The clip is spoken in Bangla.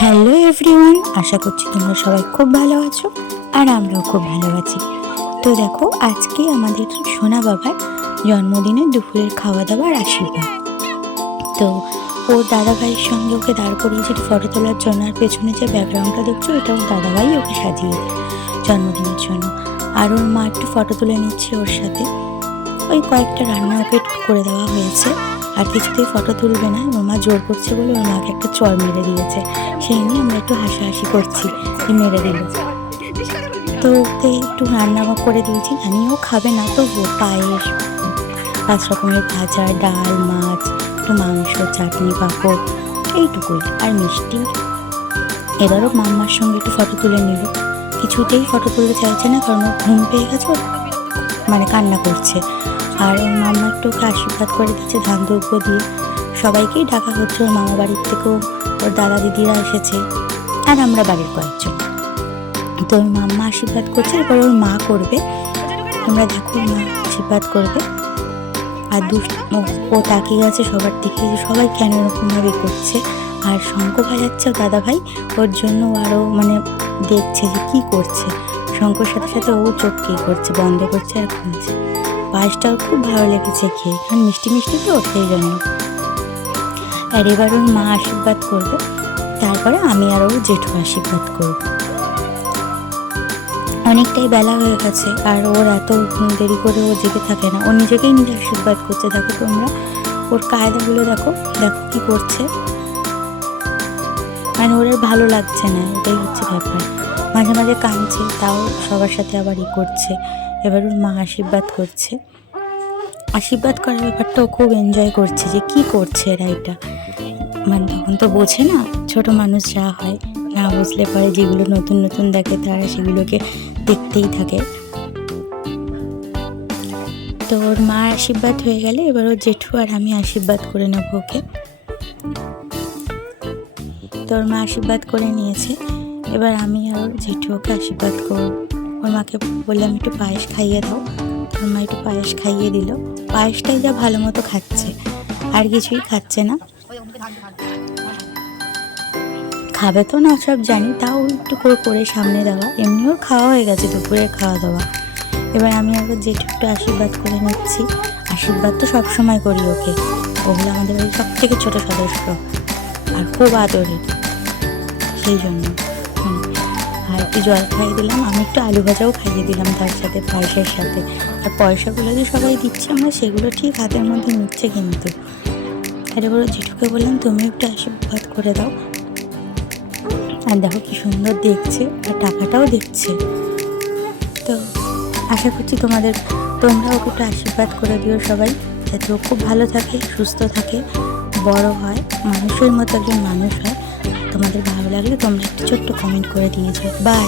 হ্যালো এভরিওয়ান, আশা করছি তোমরা সবাই খুব ভালো আছো আর আমরাও খুব ভালো আছি। তো দেখো, আজকে আমাদের সোনা বাবার জন্মদিনের দুপুরের খাওয়া দাওয়ার আশীর্বাদ। তো ওর দাদাভাইয়ের সঙ্গে ওকে দাঁড় করিয়েছি ফটো তোলার জন্য, আর পেছনে যে ব্যাকগ্রাউন্ডটা দেখছো এটা ওর দাদাভাই ওকে সাজিয়ে জন্মদিনের জন্য। আর ওর মা একটু ফটো তুলে নিচ্ছে ওর সাথে। ওই কয়েকটা রান্না ওকে করে দেওয়া হয়েছে, আর কিছুতেই ফটো তুলবে না। ওর মা জোর করছে বলে ওর মাকে একটা চর মেরে দিয়েছে, সেই নিয়ে আমরা একটু হাসাহাসি করছি যে মেরে দিল। তো ওকে একটু রান্না করে দিয়েছি, জানিও খাবে না, তো পায়েস, 5 রকমের ভাজা, ডাল, মাছ, একটু মাংস, চাটনি, পাঁপড়, এইটুকুই, আর মিষ্টি। এবারও মাম্মার সঙ্গে একটু ফটো তুলে নিল। কিছুতেই ফটো তুলতে চাইছে না, কারণ ও ঘুম পেয়ে গেছে, মানে কান্না করছে। আর ওর মাম্মা একটু ওকে আশীর্বাদ করে দিচ্ছে ধান দ্রব্য দিয়ে। সবাইকেই ডাকা হচ্ছে, ওর মামা বাড়ির থেকেও ওর দাদা দিদিরা এসেছে, আর আমরা বাড়ির কয়েকজন। তো ওর মাম্মা আশীর্বাদ করছে, এরপর ওর মা করবে। তোমরা দেখো, মা আশীর্বাদ করবে। আর ও তাকিয়ে গেছে সবার দিকে, সবাই কেন এরকমভাবে করছে। আর শঙ্খ বাজাচ্ছে দাদা ভাই ওর জন্য, আরও মানে দেখছে যে কি করছে। শঙ্কর সাথে সাথে ও চোখ কে করছে, বন্ধ করছে আর খুলছে। পায়েসটাও খুব ভালো লেগেছে খেয়ে, কারণ মিষ্টি মিষ্টি তো সেই জন্য। আর এবার ওর মা আশীর্বাদ করবে, তারপরে আমি আর ওর জেঠু আশীর্বাদ করব। অনেকটাই বেলা হয়ে গেছে, আর ওর এত দেরি করে ও জেগে থাকে না, ও নিজেকেই নিজে আশীর্বাদ করছে। দেখো তোমরা ওর কায়দাগুলো, দেখো দেখো কি করছে, মানে ওর ভালো লাগছে না, এটাই হচ্ছে ব্যাপার। মাঝে মাঝে কাঁদছে, তাও সবার সাথে আবার করছে। এবার ওর মা আশীর্বাদ করছে। আশীর্বাদ করার ব্যাপারটা ও খুব এনজয় করছে, যে কি করছে এরা এটা, মানে তখন তো বোঝে না, ছোট মানুষ যা হয়, না বুঝলে পরে যেগুলো নতুন নতুন দেখে তারা সেগুলোকে দেখতেই থাকে। তো ওর মা আশীর্বাদ হয়ে গেলে এবার ওর জেঠু আর আমি আশীর্বাদ করে নেব ওকে। তো ওর মা আশীর্বাদ করে নিয়েছে, এবার আমি আর ওর জেঠু ওকে আশীর্বাদ করব। ওর মাকে বললাম একটু পায়েস খাইয়ে দাও, ওর মা একটু পায়েস খাইয়ে দিল। পায়েসটাই যা ভালো মতো খাচ্ছে, আর কিছুই খাচ্ছে না। খাবে তো না সব জানি, তাও একটু করে সামনে দেওয়া। এমনি ওর খাওয়া হয়ে গেছে দুপুরের খাওয়া দাওয়া। এবার আমি আবার জেঠু একটু আশীর্বাদ করে নিচ্ছি। আশীর্বাদ তো সবসময় করি ওকে, ওগুলো আমাদের বাড়ির সব থেকে ছোটো সদস্য, আর খুব আদরের, সেই জন্য। আর একটু জল খাইয়ে দিলাম, আমি একটু আলু ভাজাও খাইয়ে দিলাম তার সাথে, পায়েসের সাথে। আর পয়সাগুলো যে সবাই দিচ্ছে আমরা, সেগুলো ঠিক হাতের মধ্যে নিচ্ছে কিন্তু। আর এবার জেঠুকে বললাম তুমি একটু আশীর্বাদ করে দাও। আর দেখো কি সুন্দর দেখছে, আর টাকাটাও দেখছে। তো আশা করছি তোমরাও একটু আশীর্বাদ করে দিও সবাই, যাতে ও খুব ভালো থাকে, সুস্থ থাকে, বড় হয়, মানুষের মতো একজন মানুষ হয়। তোমাদের ভালো লাগলে তোমরা একটু ছোট্ট কমেন্ট করে দিয়েছো। বাই।